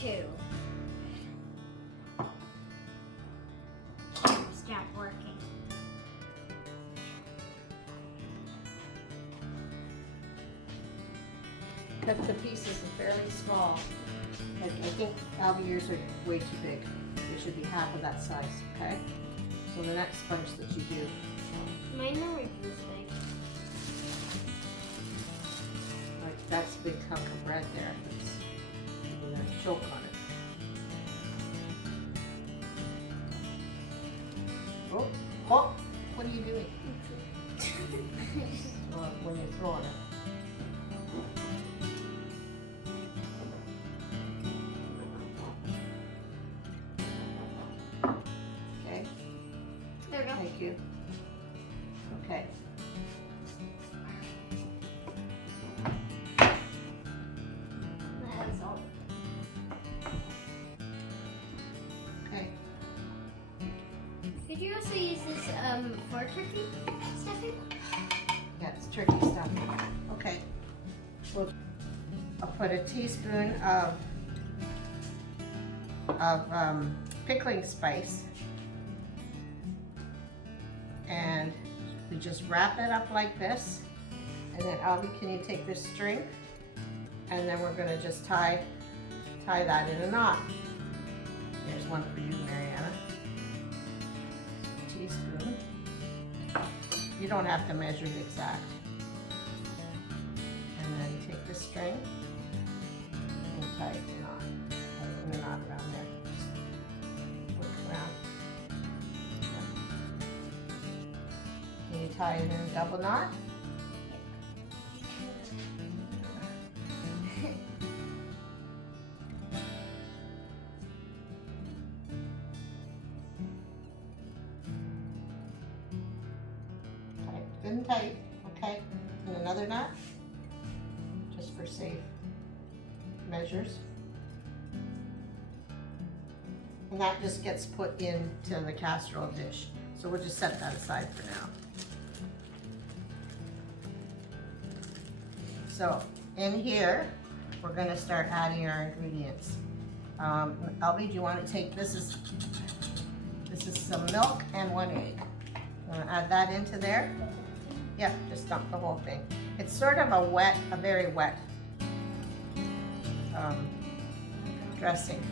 too. Stop working. Cut the pieces fairly small. Like, I think Albie, yours are way too big. They should be half of that size, okay? So the next bunch that you do, Mine are like this big. like that's a big hunk of bread there. That's, you're gonna choke on it. Oh, oh, what are you doing? When you're throwing it. Okay, There we go. thank you. Okay. That is all. Okay. Could you also use this for turkey stuffing? Yeah, it's turkey stuffing. Okay. We'll, I'll put a teaspoon of pickling spice, and we just wrap it up like this. And then Albie, can you take this string? And then we're gonna just tie that in a knot. Here's one for you, Mariana. Teaspoon. You don't have to measure it exact. And then take this string and tie it in a knot. In a knot around there. Just work around. Yeah. Can you tie it in a double knot? Good and tight, okay? And another knot, just for safe measures. And that just gets put into the casserole dish. So we'll just set that aside for now. So in here, we're gonna start adding our ingredients. Albie, do you want to take, this is some milk and 1 egg. You wanna add that into there? Yeah, just dump the whole thing. It's sort of a very wet dressing.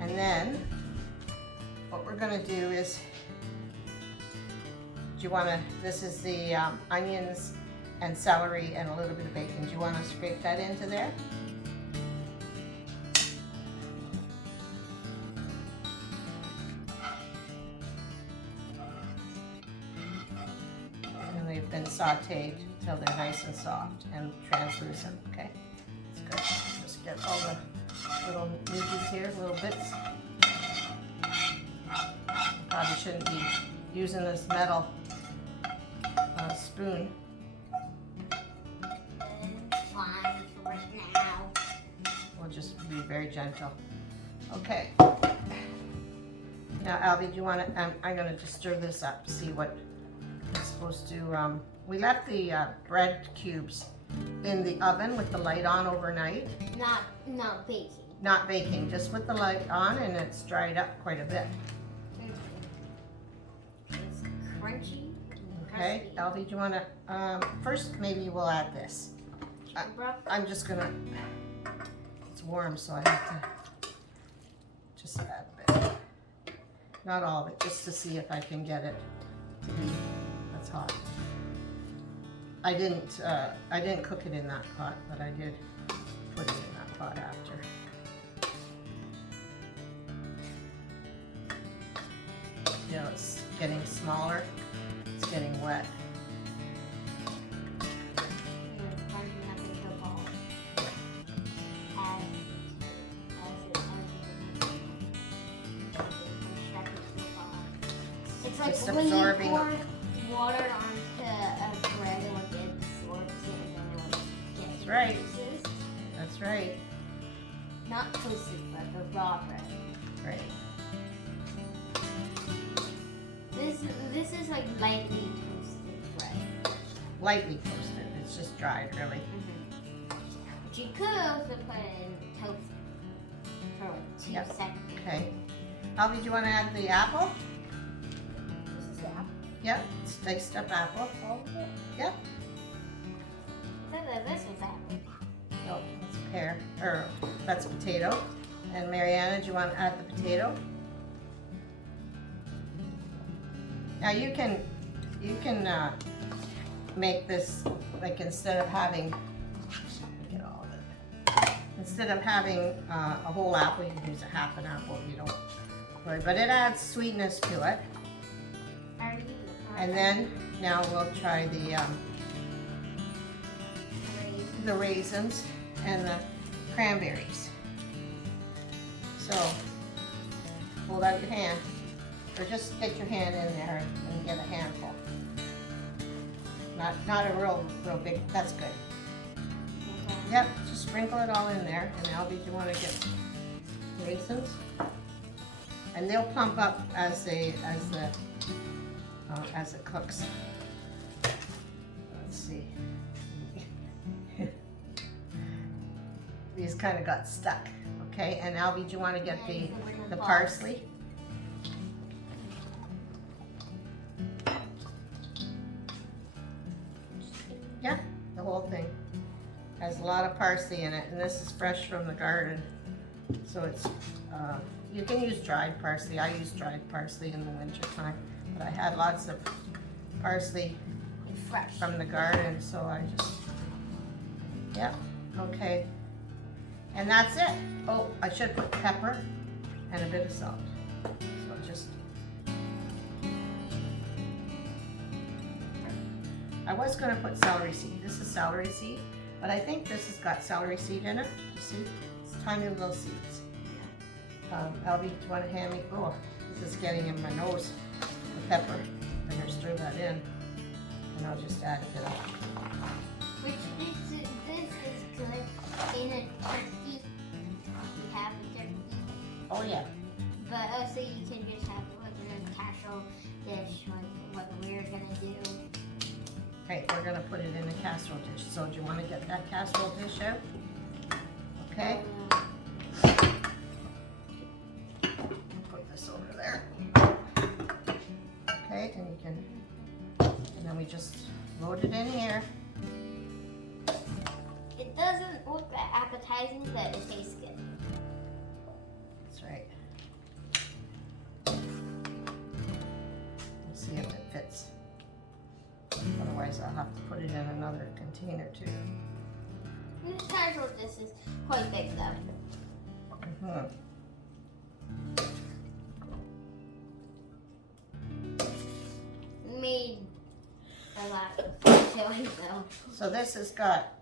And then what we're gonna do is, this is the onions and celery and a little bit of bacon. Do you wanna scrape that into there? They've been sauteed till they're nice and soft and translucent, okay? That's good. Just get all the little nudges here, little bits. Probably shouldn't be using this metal spoon. Fine for now. We'll just be very gentle. Okay. Now, Albie, do you want to, I'm going to just stir this up, see what it's supposed to, we left the bread cubes in the oven with the light on overnight. Not baking. Not baking, just with the light on, and it's dried up quite a bit. It's crunchy. Okay, Albie, do you want to, first maybe we'll add this. I'm just going to, it's warm, so I have to just add a bit. Not all of it, just to see if I can get it to be, that's hot. I didn't cook it in that pot, but I did put it in that pot after. You know, it's getting smaller, it's getting wet. It's like Just when absorbing. you pour water onto a bread and like it absorbs it and then it like gets right. pieces. That's right. Not toasted bread, but raw bread. Right. This is like lightly toasted bread. Lightly toasted. It's just dried, really. But you could also put in toast. for like 2 Yep. seconds. Okay. Alfie, do you want to add the apple? This is the apple. Yep. Diced up apple. All of it? Yep. I thought that this was apple. No, that's a pear, or that's a potato. And Mariana, do you want to add the potato? Now you can make this, like, instead of having, get all of it. Instead of having a whole apple, you can use a half an apple if you don't. But it adds sweetness to it. And then now we'll try the raisins and the cranberries. So hold out your hand, or just get your hand in there and get a handful. Not a real big. That's good. Yep, just sprinkle it all in there. And Albie, do you want to get raisins? And they'll plump up as it cooks. Let's see. These kind of got stuck. Okay, and Albie, do you want to get the parsley? Yeah, the whole thing. Has a lot of parsley in it, and this is fresh from the garden. So it's, you can use dried parsley. I use dried parsley in the winter time, but I had lots of parsley fresh from the garden, so I just, yep, okay. And that's it. Oh, I should put pepper and a bit of salt. So just, I was going to put celery seed. This is celery seed, but I think this has got celery seed in it. You see? It's tiny little seeds. Albie, do you want to hand me? Oh, this is getting in my nose. The pepper. I'm going to stir that in, and I'll just add a bit of. Which this is good in a turkey. You have a turkey. Oh yeah. But also you can just have it like in a casserole dish, like what we're gonna do. Okay, we're gonna put it in a casserole dish. So do you want to get that casserole dish out? Okay. Put this over there. Okay, and you can, and then we just load it in here. It doesn't look that appetizing, but it tastes good. That's right. We'll see if it fits. Otherwise, I'll have to put it in another container too. This casserole dish is quite big though. Mm-hmm. Made a lot of chili though. So this has got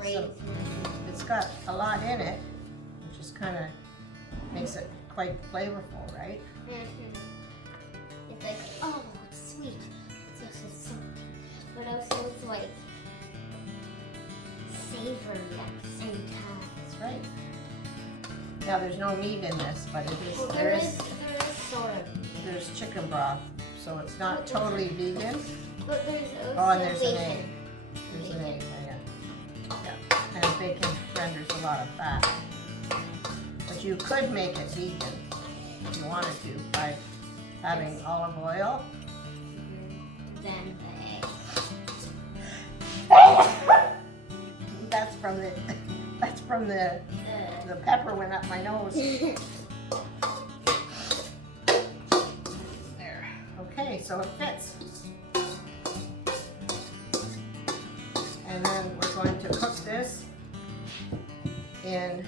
Raisins. it's got a lot in it, which is kind of makes it quite flavorful, right? Mm-hmm. It's like, oh, it's sweet. It's also salty, but also it's like savory at the same time. That's right. Now there's no meat in this, but it is. Well, there is sort of. There's chicken broth, so it's not totally vegan. But there's also Oh, and there's an bacon. egg. There's an egg, yeah. And bacon renders a lot of fat. But you could make it vegan if you wanted to by having olive oil. Then the egg. That's from the pepper went up my nose. There. Okay, so it fits. And then we're going to cook this in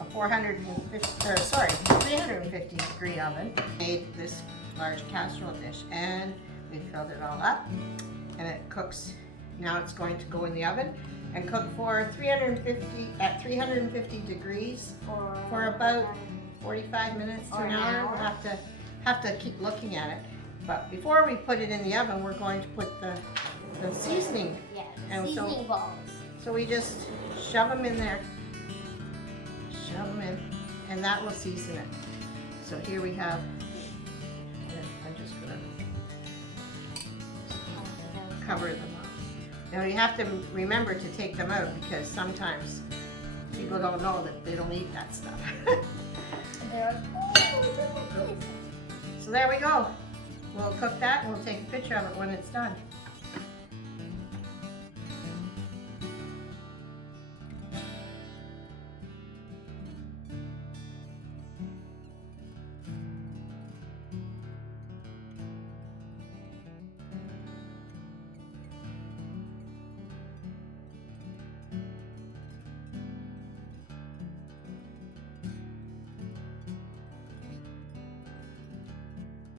a 350 degree oven. Made this large casserole dish, and we filled it all up, and it cooks. Now it's going to go in the oven and cook for 350 degrees for about 45 minutes to an hour. We'll have to keep looking at it. But before we put it in the oven, we're going to put the seasoning. Yeah, And seasoning balls. So we just shove them in there. Shove them in, and that will season it. So here we have, I'm just gonna cover them up. Now you have to remember to take them out because sometimes people don't know that they don't eat that stuff. So there we go. We'll cook that and we'll take a picture of it when it's done.